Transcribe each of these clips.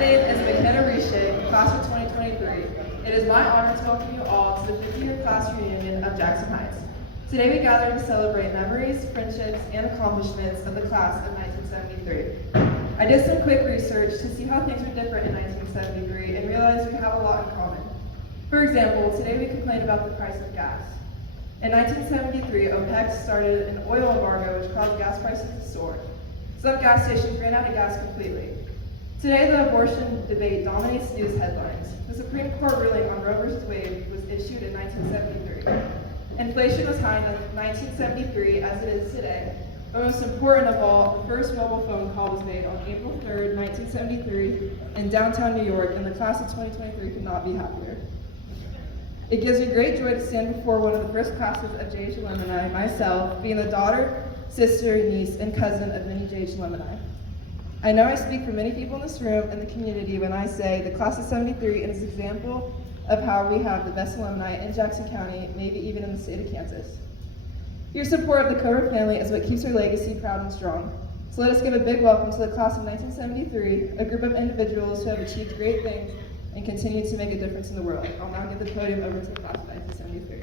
name is McKenna Rische, class of 2023. It is my honor to welcome you all to the 50th class reunion of Jackson Heights. Today we gather to celebrate memories, friendships, and accomplishments of the class of 1973. I did some quick research to see how things were different in 1973 and realized we have a lot in common. For example, today we complain about the price of gas. In 1973, OPEC started an oil embargo which caused gas prices to soar. Some gas stations ran out of gas completely. Today, the abortion debate dominates news headlines. The Supreme Court ruling on Roe v. Wade was issued in 1973. Inflation was high in 1973 as it is today. But most important of all, the first mobile phone call was made on April 3rd, 1973 in downtown New York, and the class of 2023 could not be happier. It gives me great joy to stand before one of the first classes of J.H. Alumni, myself, being the daughter, sister, niece, and cousin of many J.H. Alumni. I know I speak for many people in this room and the community when I say the class of 73 is an example of how we have the best alumni in Jackson County, maybe even in the state of Kansas. Your support of the Cover family is what keeps our legacy proud and strong. So let us give a big welcome to the class of 1973, a group of individuals who have achieved great things and continue to make a difference in the world. I'll now give the podium over to the class of 1973.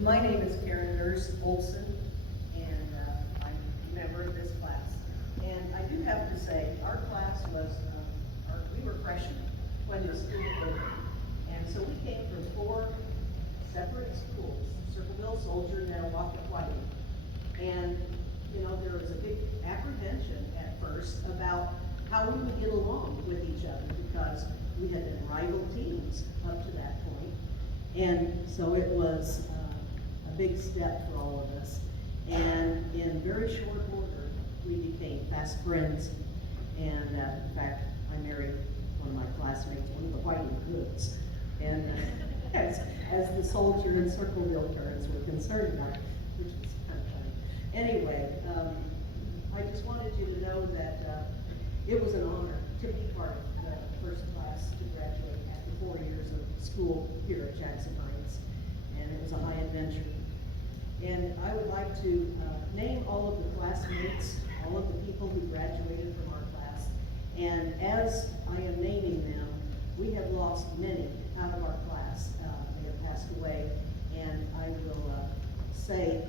My name is Olson, and I'm a member of this class. And I do have to say, our class was, we were freshmen when the school opened. And so we came from 4 separate schools, Circleville, Soldier, Netawaka, Whiting. And, you know, there was a big apprehension at first about how we would get along with each other because we had been rival teams up to that point. And so it was a big step for all of us. And in very short order, we became fast friends. And in fact, I married one of my classmates, one of the Whiting Goods. And as the Soldier and Circleville parents were concerned about, which was kind of funny. Anyway, I just wanted you to know that it was an honor to be part of the first class to graduate after 4 years of school here at Jackson Heights. And it was a high adventure. And I would like to name all of the classmates, all of the people who graduated from our class. And as I am naming them, we have lost many out of our class. They have passed away. And I will say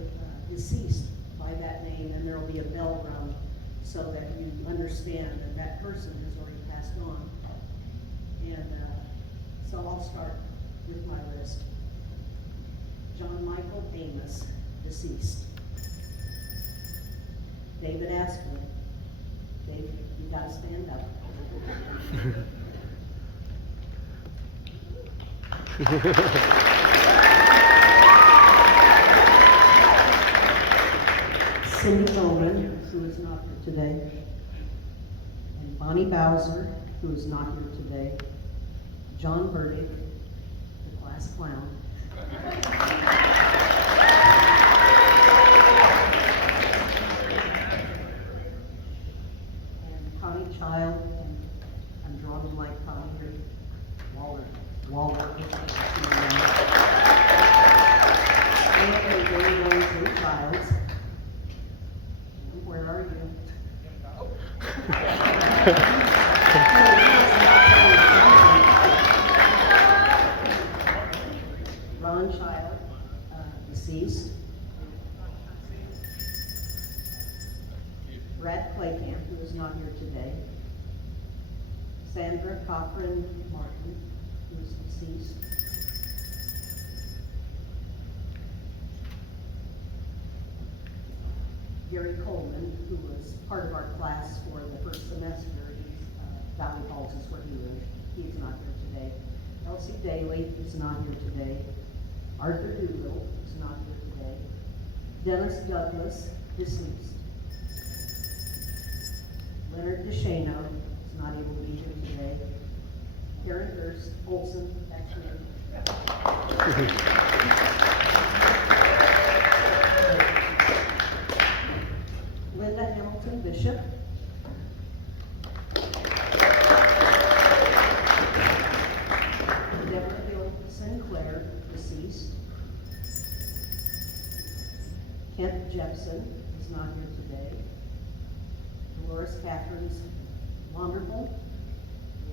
deceased by that name, and there will be a bell rung so that you understand that that person has already passed on. And so I'll start with my list. John Michael Amos, deceased. David Asplin. David, you gotta stand up. Cindy Bowman, who is not here today. And Bonnie Bowser, who is not here today. John Burdick, the class clown. And Connie Child, and I'm drawing a blank, Connie here. Waller. And a very own Drew Childs. And where are you? Ron Child, deceased. Brad Claycamp, who is not here today. Sandra Cochran Martin, who is deceased. Gary Coleman, who was part of our class for the first semester. Valley Falls is where he lived. He is not here today. Elsie Daly is not here today. Arthur Doolittle is not here today. Dennis Douglas, deceased. Leonard DeShano is not able to be here today. Karen Hurst Olson, that's her name. Linda Hamilton Bishop. Deborah Hill Sinclair, deceased. Kent Jepson is not here today. Dolores Catherine Wonderful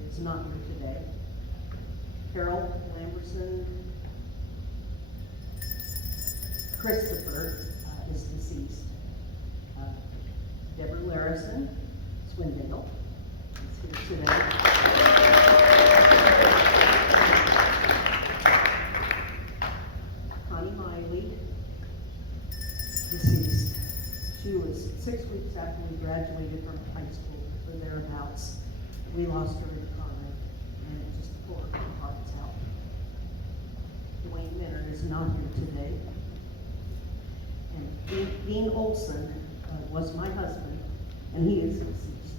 is not here today. Carol Lamberson Christopher is deceased. Deborah Larison Swindale is here today. Connie Miley, deceased. She was 6 weeks after we graduated from high school, or thereabouts. We lost her in a car wreck, and it just tore our hearts out. Dwayne Minner is not here today. And Dean Olson was my husband, and he is deceased.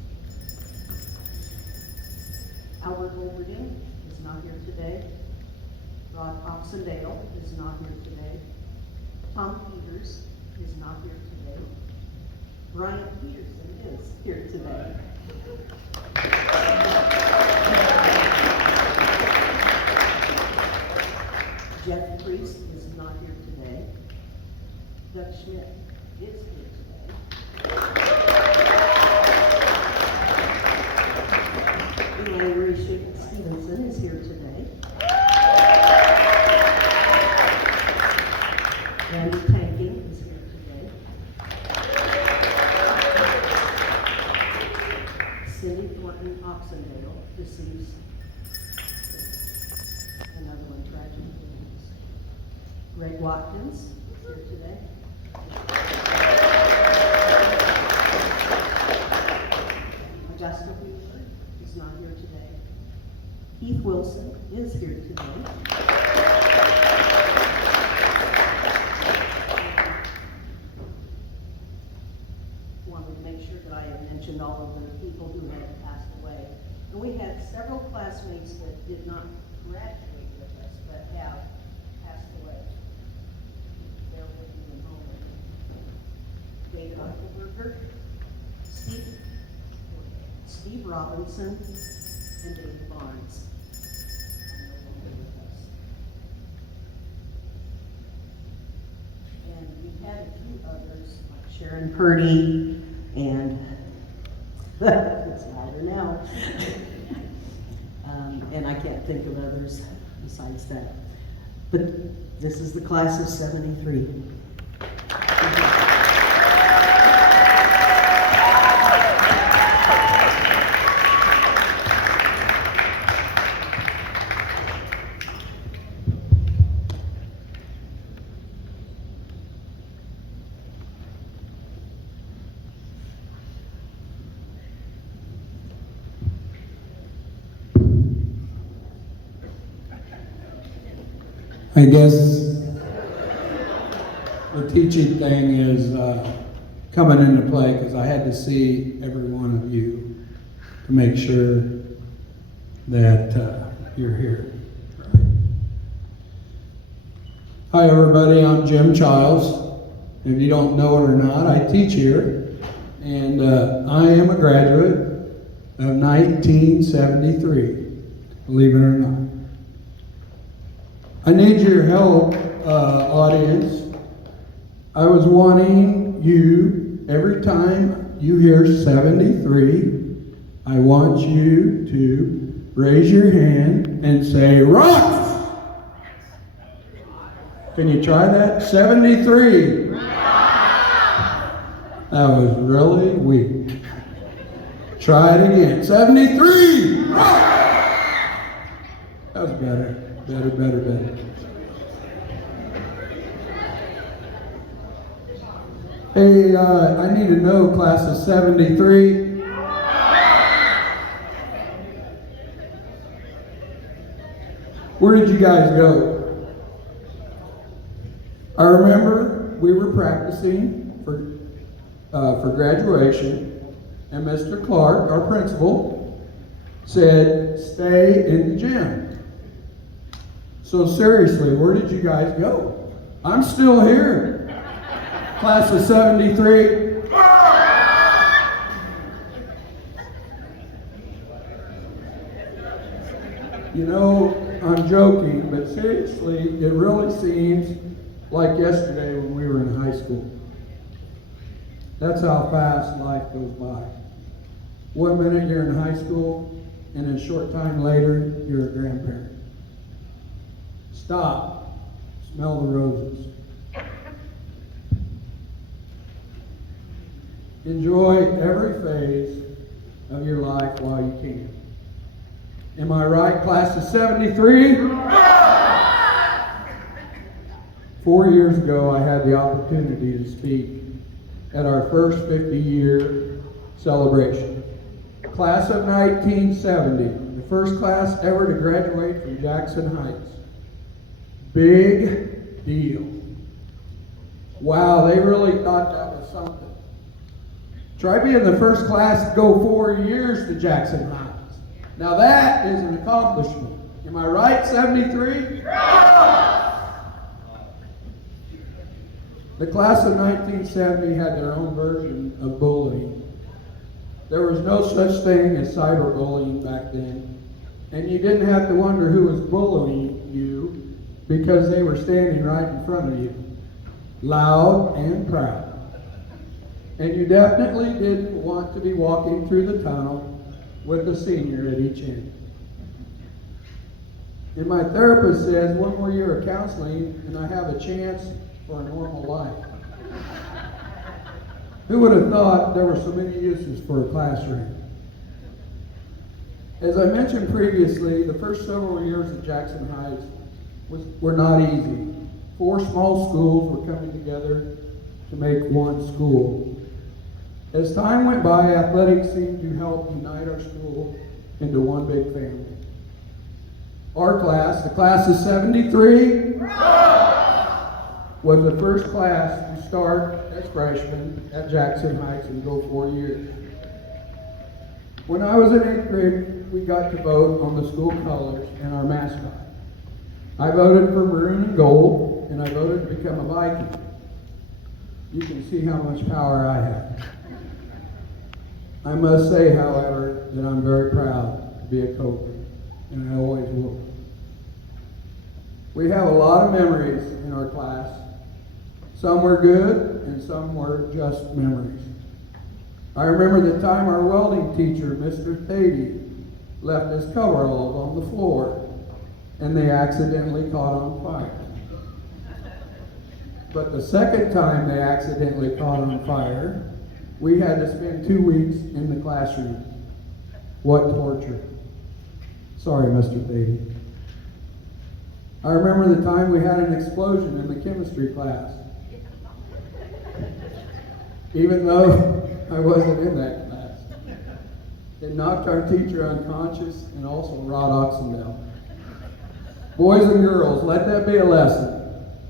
Albert Olberding is not here today. Rod Oxendale is not here today. Tom Peters is not here today. Brian Peterson is here today. Jeff Priest is not here today. Doug Schmidt is here today. Elaine Rishi Stevenson is here today. Randy Tanking is here today. Cindy Thornton Oxendale, deceased. Another one tragic. Greg Watkins is here today. Augusta Wheeler is not here today. Keith Wilson is here today. Wanted to make sure that I had mentioned all of the people who had passed away. And we had several classmates that did not graduate with us, but have passed away. They're with you in home. David Eichelberger, Steve Robinson, and David Barnes. Are no longer with us. And we had a few others, like Sharon Purdy, and it's louder now. And I can't think of others besides that. But this is the class of 73. I guess the teaching thing is coming into play because I had to see every one of you to make sure that you're here. Hi everybody, I'm Jim Childs. If you don't know it or not, I teach here, and I am a graduate of 1973, believe it or not. I need your help, audience. I was wanting you, every time you hear 73, I want you to raise your hand and say, rocks! Can you try that? 73. That was really weak. Try it again. 73. That was better. Better. Hey, I need to know, class of 73. Where did you guys go? I remember we were practicing for graduation, and Mr. Clark, our principal, said, stay in the gym. So seriously, where did you guys go? I'm still here. Class of 73. You know, I'm joking, but seriously, it really seems like yesterday when we were in high school. That's how fast life goes by. 1 minute you're in high school, and a short time later, you're a grandparent. Stop. Smell the roses. Enjoy every phase of your life while you can. Am I right, class of 73? 4 years ago, I had the opportunity to speak at our first 50-year celebration. Class of 1970, the first class ever to graduate from Jackson Heights. Big deal. Wow, they really thought that was something. Try being the first class to go 4 years to Jackson Heights. Now that is an accomplishment. Am I right, 73? The class of 1970 had their own version of bullying. There was no such thing as cyberbullying back then, and you didn't have to wonder who was bullying you because they were standing right in front of you, loud and proud. And you definitely didn't want to be walking through the tunnel with a senior at each end. And my therapist says, 1 more year of counseling and I have a chance for a normal life. Who would have thought there were so many uses for a classroom? As I mentioned previously, the first several years at Jackson Heights were not easy. 4 small schools were coming together to make one school. As time went by, athletics seemed to help unite our school into one big family. Our class, the class of 73, was the first class to start as freshmen at Jackson Heights and go 4 years. When I was in 8th grade, we got to vote on the school colors and our mascot. I voted for maroon and gold, and I voted to become a Viking. You can see how much power I have. I must say, however, that I'm very proud to be a Cobra, and I always will. We have a lot of memories in our class. Some were good, and some were just memories. I remember the time our welding teacher, Mr. Thady, left his coveralls on the floor, and they accidentally caught on fire. But the second time they accidentally caught on fire, we had to spend 2 weeks in the classroom. What torture. Sorry, Mr. Thady. I remember the time we had an explosion in the chemistry class. Even though I wasn't in that class. It knocked our teacher unconscious and also Rod Oxendale. Boys and girls, let that be a lesson.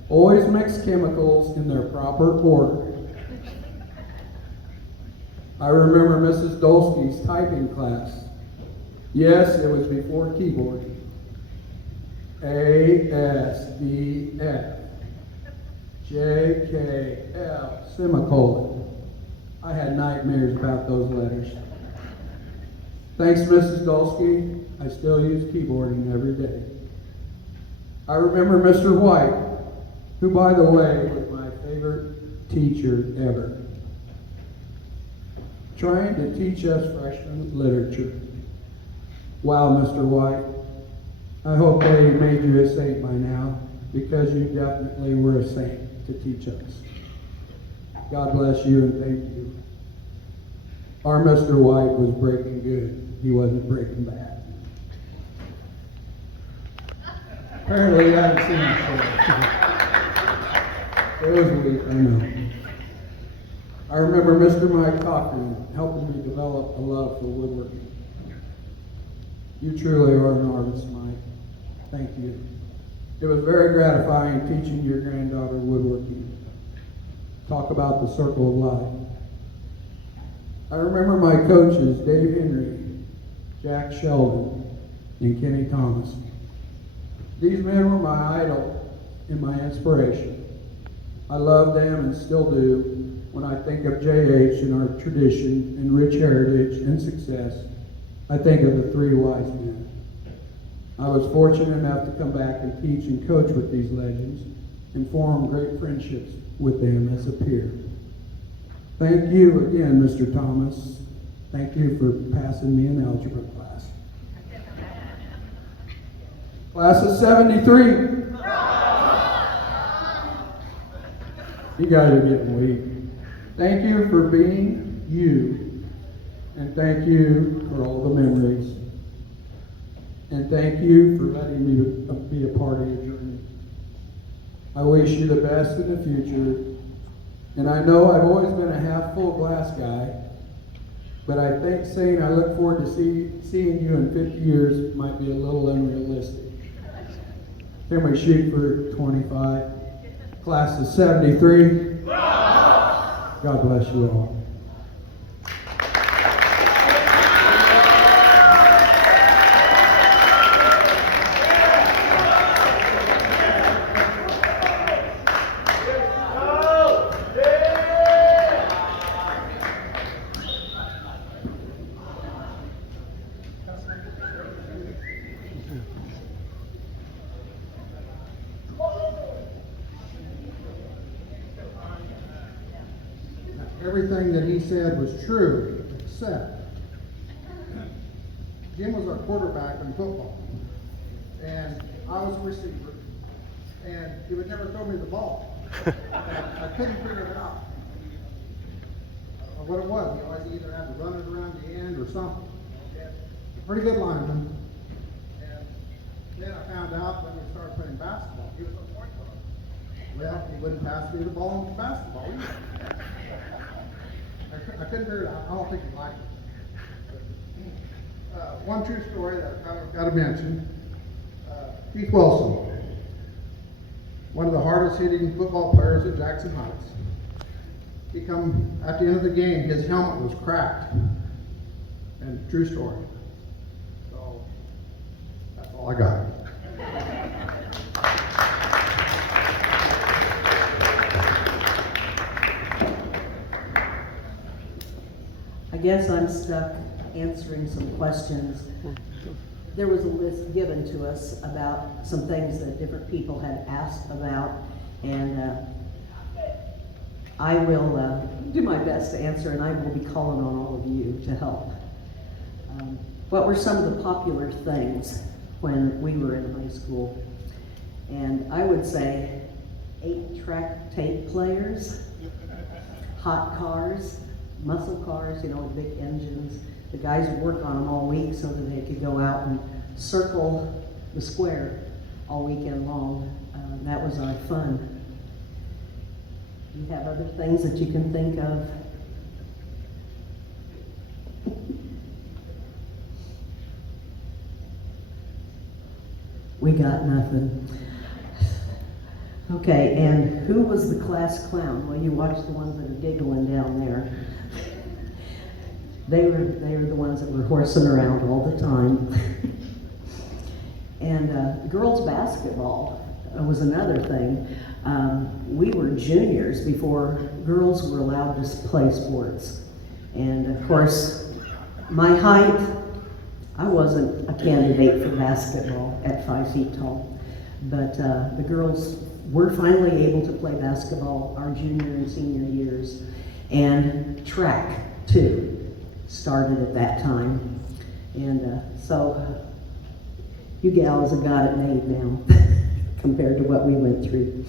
Always mix chemicals in their proper order. I remember Mrs. Dolsky's typing class. Yes, it was before keyboarding. A, S, D, F, J, K, L, semicolon. I had nightmares about those letters. Thanks, Mrs. Dolsky, I still use keyboarding every day. I remember Mr. White, who, by the way, was my favorite teacher ever, trying to teach us freshman literature. Wow, Mr. White, I hope they made you a saint by now, because you definitely were a saint to teach us. God bless you and thank you. Our Mr. White was breaking good. He wasn't breaking bad. Apparently you haven't seen it. It was weak, I know. I remember Mr. Mike Cochran helping me develop a love for woodworking. You truly are an artist, Mike. Thank you. It was very gratifying teaching your granddaughter woodworking. Talk about the circle of life. I remember my coaches, Dave Henry, Jack Sheldon, and Kenny Thomas. These men were my idol and my inspiration. I love them and still do when I think of JH and our tradition and rich heritage and success. I think of the three wise men. I was fortunate enough to come back and teach and coach with these legends and form great friendships with them as a peer. Thank you again, Mr. Thomas. Thank you for passing me an algebra class. Class of 73. You guys are getting weak. Thank you for being you. And thank you for all the memories. And thank you for letting me be a part of your journey. I wish you the best in the future. And I know I've always been a half full glass guy, but I think saying I look forward to seeing you in 50 years might be a little unrealistic. Can we shoot for 25? Class of 73. God bless you all. Everything that he said was true, except Jim was our quarterback in football, and I was a receiver, and he would never throw me the ball. I couldn't figure it out what it was. You always either had to run it around the end or something. Pretty good lineman. And then I found out when we started playing basketball, he was a point guard. Well, he wouldn't pass me the ball in basketball either. I couldn't figure it out. I don't think he liked it. One true story that I've got to mention. Keith Wilson, one of the hardest hitting football players at Jackson Heights. He come at the end of the game, his helmet was cracked. And true story. So that's all I got. I guess I'm stuck answering some questions. There was a list given to us about some things that different people had asked about, and I will do my best to answer, and I will be calling on all of you to help. What were some of the popular things when we were in high school? And I would say 8-track tape players, hot cars, muscle cars, you know, with big engines. The guys would work on them all week so that they could go out and circle the square all weekend long. That was our fun. Do you have other things that you can think of? We got nothing. Okay, and who was the class clown? Well, you watch the ones that are giggling down there. They were the ones that were horsing around all the time. And girls basketball was another thing. We were juniors before girls were allowed to play sports. And of course, my height, I wasn't a candidate for basketball at 5 feet tall. But the girls were finally able to play basketball our junior and senior years. And track, too, started at that time. And so you gals have got it made now compared to what we went through.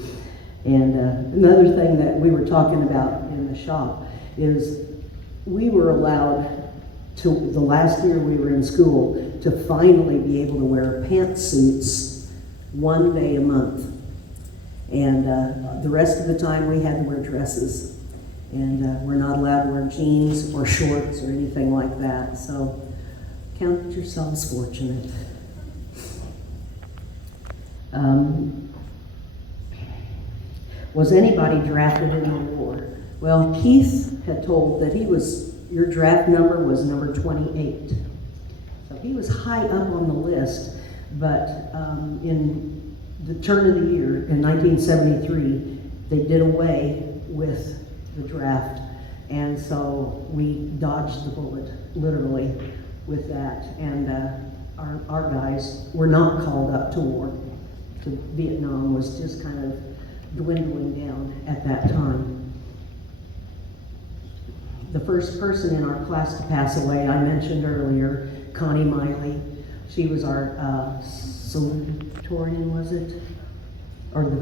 And another thing that we were talking about in the shop is we were allowed to, the last year we were in school, to finally be able to wear pantsuits one day a month. And the rest of the time we had to wear dresses. And we're not allowed to wear jeans or shorts or anything like that. So count yourselves fortunate. Was anybody drafted in the war? Well, Keith had told that your draft number was number 28. So he was high up on the list, but in the turn of the year, in 1973, they did away with the draft. And so we dodged the bullet, literally, with that. And our guys were not called up to war. So Vietnam was just kind of dwindling down at that time. The first person in our class to pass away, I mentioned earlier, Connie Miley. She was our salutatorian, was it? Or the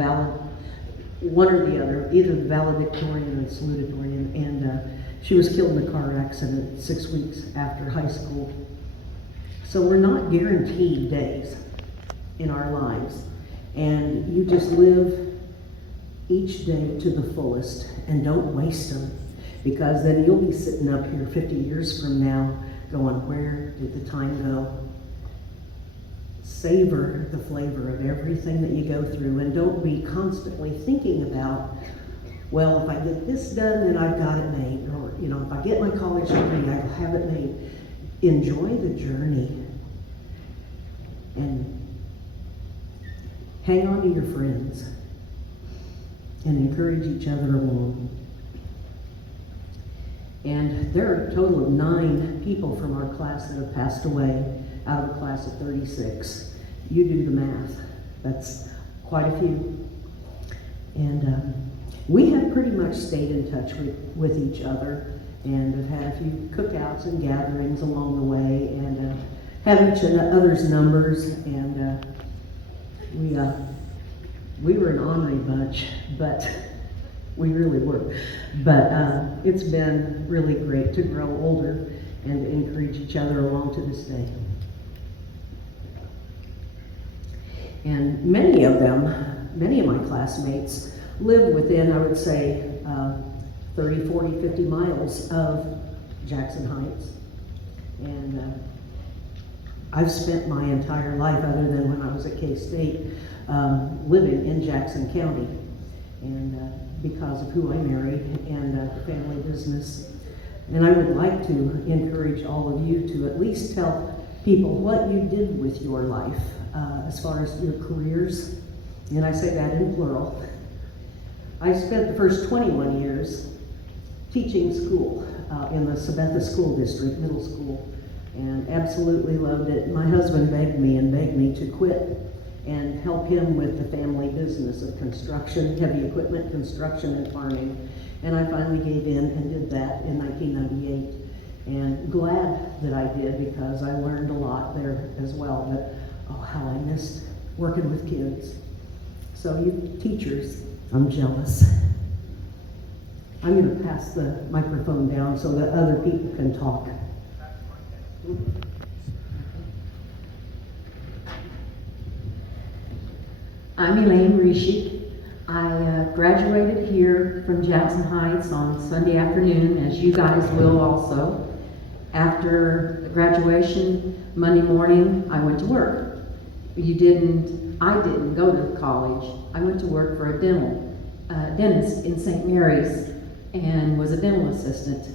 one or the other, either the valedictorian or the salutatorian, and she was killed in a car accident 6 weeks after high school. So we're not guaranteed days in our lives, and you just live each day to the fullest and don't waste them, because then you'll be sitting up here 50 years from now going, where did the time go? Savor the flavor of everything that you go through, and don't be constantly thinking about, well, if I get this done, then I've got it made, or, you know, if I get my college degree, I'll have it made. Enjoy the journey and hang on to your friends and encourage each other along. And there are a total of 9 people from our class that have passed away out of a class of 36. You do the math. That's quite a few. And we have pretty much stayed in touch with each other, and have had a few cookouts and gatherings along the way, and have each other's numbers, and we were an ornery bunch, but we really were. But it's been really great to grow older and to encourage each other along to this day. And many of my classmates live within, I would say, 30, 40, 50 miles of Jackson Heights. And I've spent my entire life, other than when I was at K-State, living in Jackson County. And because of who I married and the family business. And I would like to encourage all of you to at least tell people what you did with your life as far as your careers. And I say that in plural. I spent the first 21 years teaching school in the Sabetha School District, middle school, and absolutely loved it. My husband begged me to quit and help him with the family business of construction, heavy equipment, construction, and farming. And I finally gave in and did that in 1998. And glad that I did, because I learned a lot there as well. But oh, how I missed working with kids. So you teachers, I'm jealous. I'm going to pass the microphone down so that other people can talk. I'm Elaine Rishi. I graduated here from Jackson Heights on Sunday afternoon, as you guys will also. After graduation, Monday morning, I went to work. I didn't go to college. I went to work for a dentist in St. Mary's and was a dental assistant.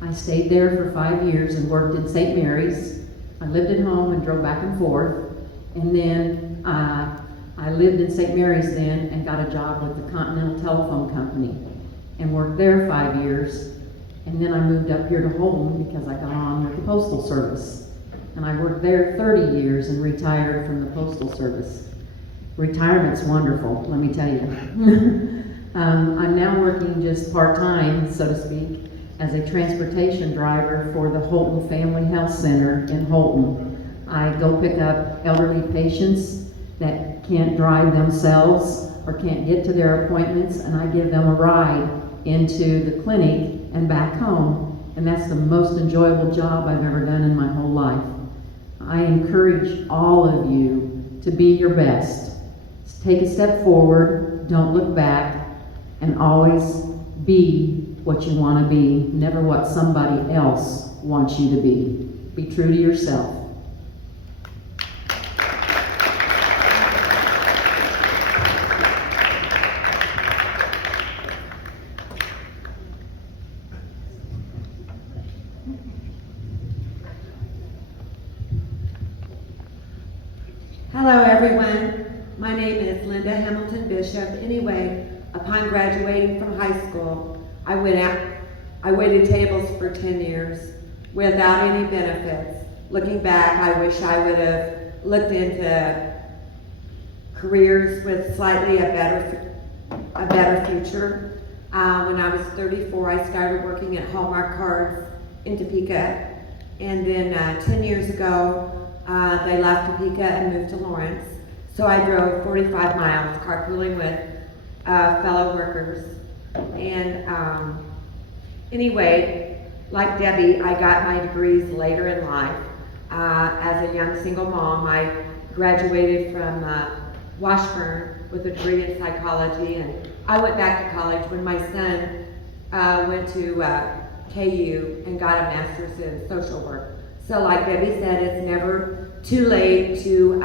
I stayed there for 5 years and worked in St. Mary's. I lived at home and drove back and forth. And then I lived in St. Mary's then and got a job with the Continental Telephone Company and worked there 5 years. And then I moved up here to Holton because I got on with the Postal Service. And I worked there 30 years and retired from the Postal Service. Retirement's wonderful, let me tell you. I'm now working just part-time, so to speak, as a transportation driver for the Holton Family Health Center in Holton. I go pick up elderly patients that can't drive themselves or can't get to their appointments, and I give them a ride into the clinic and back home. And that's the most enjoyable job I've ever done in my whole life. I encourage all of you to be your best. Take a step forward, don't look back, and always be what you want to be, never what somebody else wants you to be. Be true to yourself. Hello, everyone. My name is Linda Hamilton Bishop. Anyway, upon graduating from high school, I waited tables for 10 years without any benefits. Looking back, I wish I would have looked into careers with slightly a better future. When I was 34, I started working at Hallmark Cards in Topeka, and then 10 years ago, they left Topeka and moved to Lawrence. So I drove 45 miles, carpooling with fellow workers. And anyway, like Debbie, I got my degrees later in life. As a young single mom, I graduated from Washburn with a degree in psychology, and I went back to college when my son went to KU and got a master's in social work. So like Debbie said, it's never too late to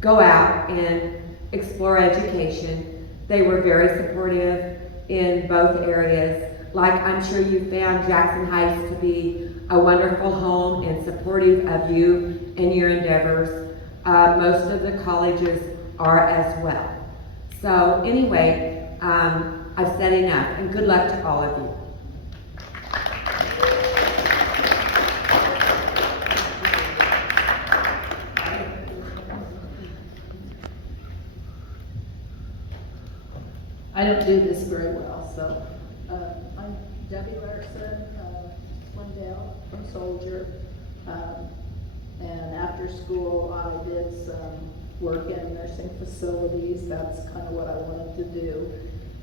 go out and explore education. They were very supportive in both areas. Like I'm sure you found Jackson Heights to be a wonderful home and supportive of you and your endeavors. Most of the colleges are as well. So anyway, I've said enough, and good luck to all of you. I don't do this very well, so I'm Debbie Larson, Swindale from Soldier, and after school I did some work in nursing facilities. That's kind of what I wanted to do.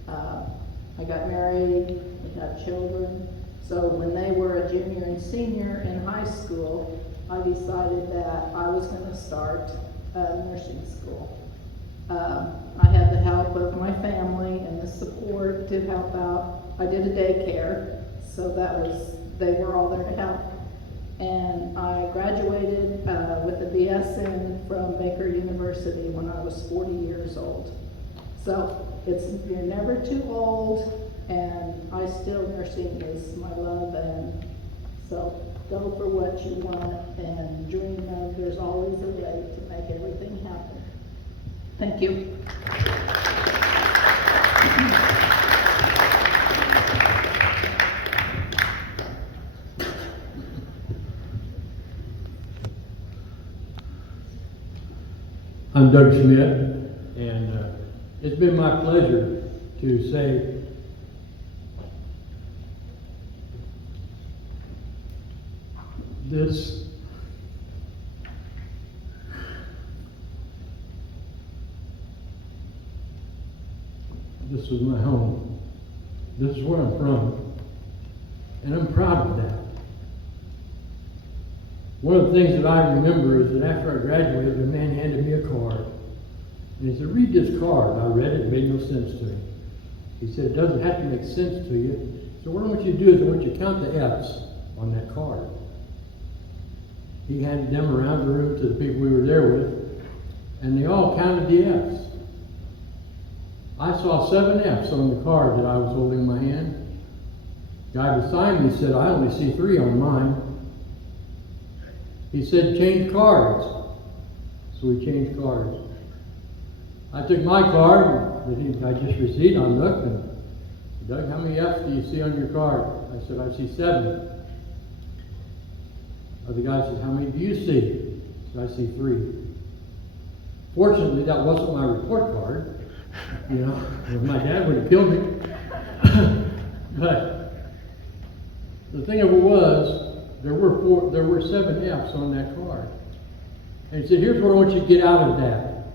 I got married, we had children, so when they were a junior and senior in high school, I decided that I was going to start nursing school. I had the help of my family and the support to help out. I did a daycare, so they were all there to help. And I graduated with a BSN from Baker University when I was 40 years old. So you're never too old, and nursing is my love, and so go for what you want and dream of. There's always a way to make everything happen. Thank you. I'm Doug Schmidt, and it's been my pleasure to say this. This was my home. This is where I'm from, and I'm proud of that. One of the things that I remember is that after I graduated, a man handed me a card. And he said, read this card. I read it, it made no sense to me. He said, it doesn't have to make sense to you. So what I want you to do is I want you to count the F's on that card. He handed them around the room to the people we were there with, and they all counted the F's. I saw 7 F's on the card that I was holding in my hand. The guy beside me said, I only see 3 on mine. He said, change cards. So we changed cards. I took my card that I just received. I looked and, Doug, how many F's do you see on your card? I said, I see 7. The guy said, how many do you see? I said, I see 3. Fortunately, that wasn't my report card. You know, if my dad would have killed me. But the thing of it was, there were 7 F's on that card. And he said, here's what I want you to get out of that.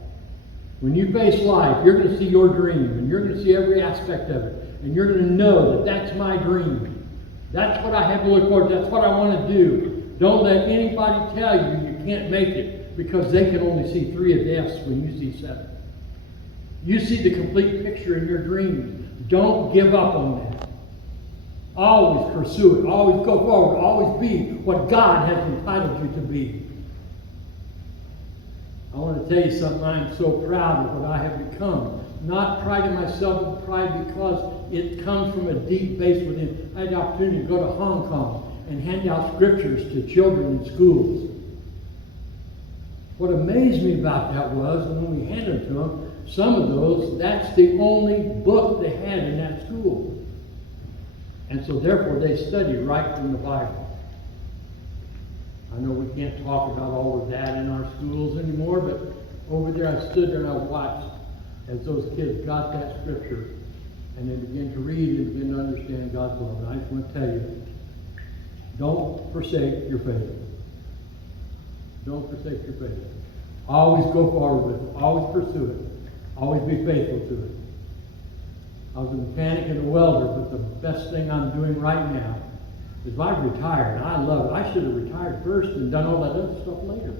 When you face life, you're going to see your dream, and you're going to see every aspect of it. And you're going to know that that's my dream. That's what I have to look forward to. That's what I want to do. Don't let anybody tell you you can't make it, because they can only see 3 of the F's when you see 7. You see the complete picture in your dreams. Don't give up on that. Always pursue it. Always go forward. Always be what God has entitled you to be. I want to tell you something. I am so proud of what I have become. Not pride in myself, but pride because it comes from a deep base within. I had the opportunity to go to Hong Kong and hand out scriptures to children in schools. What amazed me about that was when we handed them to them, some of those, that's the only book they had in that school. And so therefore they study right from the Bible. I know we can't talk about all of that in our schools anymore, but over there I stood there and I watched as those kids got that scripture and they began to read and begin to understand God's love. And I just want to tell you, don't forsake your faith. Don't forsake your faith. Always go forward with it. Always pursue it. Always be faithful to it. I was a mechanic and a welder, but the best thing I'm doing right now is I've retired. I love it. I should have retired first and done all that other stuff later.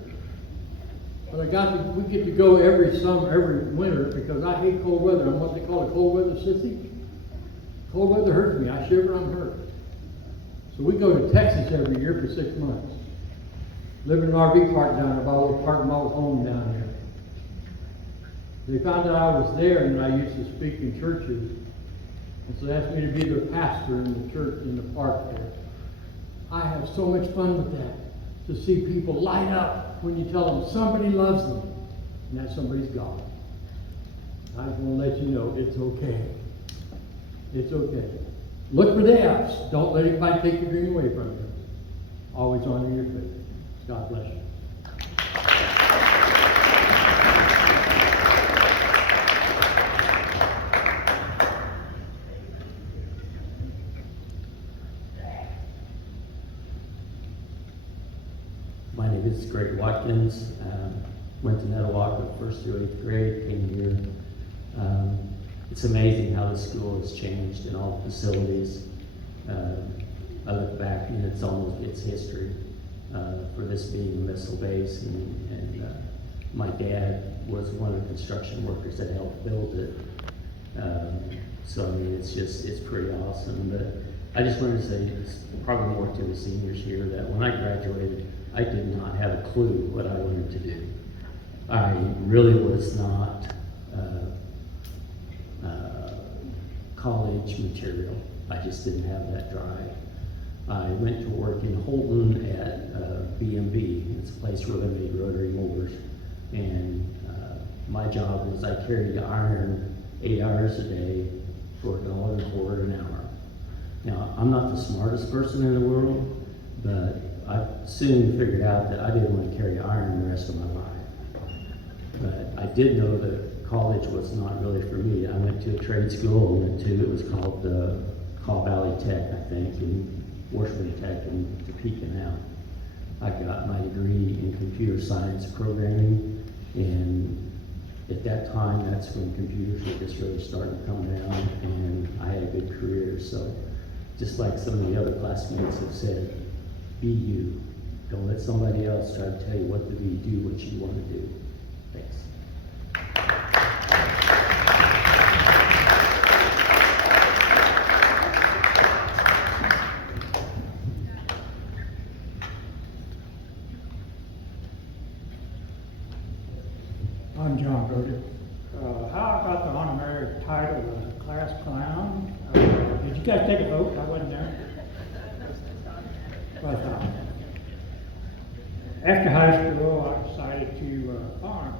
But we get to go every summer, every winter, because I hate cold weather. I'm what they call a cold weather sissy. Cold weather hurts me. I shiver, I'm hurt. So we go to Texas every year for 6 months. Live in an RV park down there, about a little park model home down here. They found out I was there and I used to speak in churches. And so they asked me to be their pastor in the church in the park there. I have so much fun with that. To see people light up when you tell them somebody loves them. And that somebody's God. I just want to let you know it's okay. It's okay. Look for the F's. Don't let anybody take your dream away from you. Always honor your faith. God bless you. My name is Greg Watkins. Went to Netawaka first through 8th grade, came here. It's amazing how the school has changed in all the facilities. I look back and it's history. For this being a missile base, and my dad was one of the construction workers that helped build it. So I mean, it's pretty awesome. But I just wanted to say, it's probably more to the seniors here, that when I graduated, I did not have a clue what I wanted to do. I really was not college material. I just didn't have that drive. I went to work in Holton at B&B. It's a place where they made rotary motors. And my job was I carried iron 8 hours a day for $1.25 an hour. Now, I'm not the smartest person in the world, but I soon figured out that I didn't want to carry iron the rest of my life. But I did know that college was not really for me. I went to a trade school, it was called Caw Valley Tech, I think, and Washburn Tech in Topeka now. I got my degree in computer science programming, and at that time, that's when computers were just really starting to come down, and I had a good career. So just like some of the other classmates have said, be you. Don't let somebody else try to tell you what to do. Do what you want to do. Thanks. I'm John Broderick. How about the honorary title of class clown? Did you guys take a vote? I wasn't there. But after high school, I decided to farm.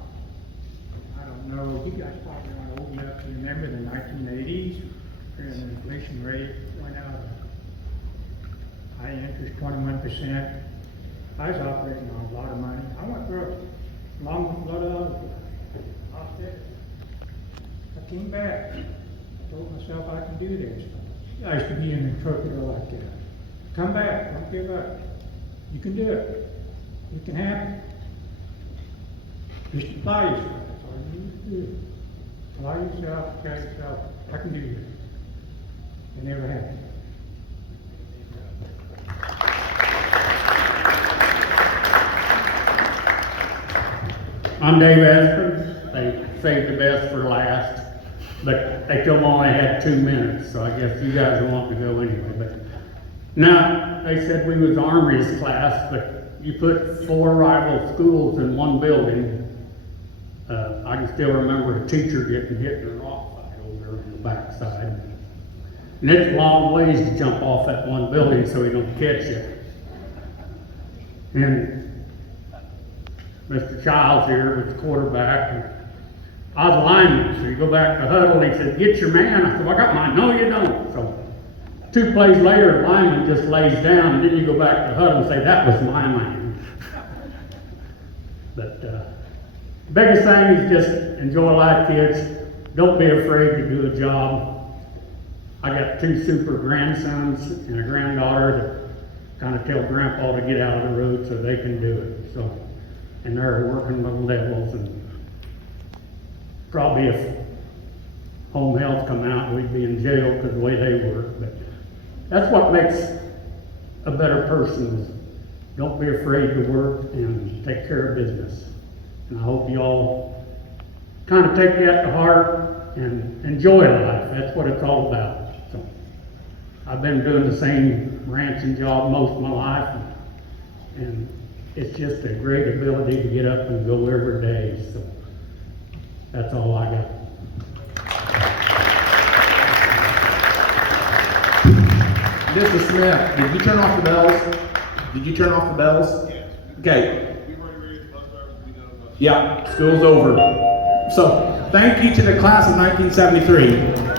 I don't know, you guys probably aren't old enough to remember the 1980s, when the inflation rate went out of high interest, 21%. I was operating on a lot of money. I went broke, along with a lot of other guys. I came back. I told myself I can do this. I used to be an interpreter like that. Come back, don't give up. You can do it. You can have it. Just apply yourself. That's all you need to do. Apply yourself, tell yourself, I can do this. It never happened. I'm Dave Espers. They saved the best for last, but they told me I only had 2 minutes, so I guess you guys want to go anyway. But now, they said we was Army's class, but you put 4 rival schools in one building. I can still remember a teacher getting hit in a rock fight over on the backside. And it's a long ways to jump off that one building so he don't catch you. And Mr. Childs here was the quarterback, and I was a lineman, so you go back to huddle, he said, get your man. I said, well, I got mine. No, you don't. So 2 plays later, the lineman just lays down, and then you go back to huddle and say, that was my man. But biggest thing is just enjoy life, kids. Don't be afraid to do a job. I got 2 super grandsons and a granddaughter that kind of tell grandpa to get out of the road so they can do it. So, and they're working little devils, and probably if home health come out, we'd be in jail because of the way they work. But that's what makes a better person, is don't be afraid to work and take care of business. And I hope you all kind of take that to heart and enjoy life. That's what it's all about. So I've been doing the same ranching job most of my life, and it's just a great ability to get up and go every day. So that's all I got. Mr. Smith, did you turn off the bells? Did you turn off the bells? Okay. Yeah, school's over. So, thank you to the class of 1973.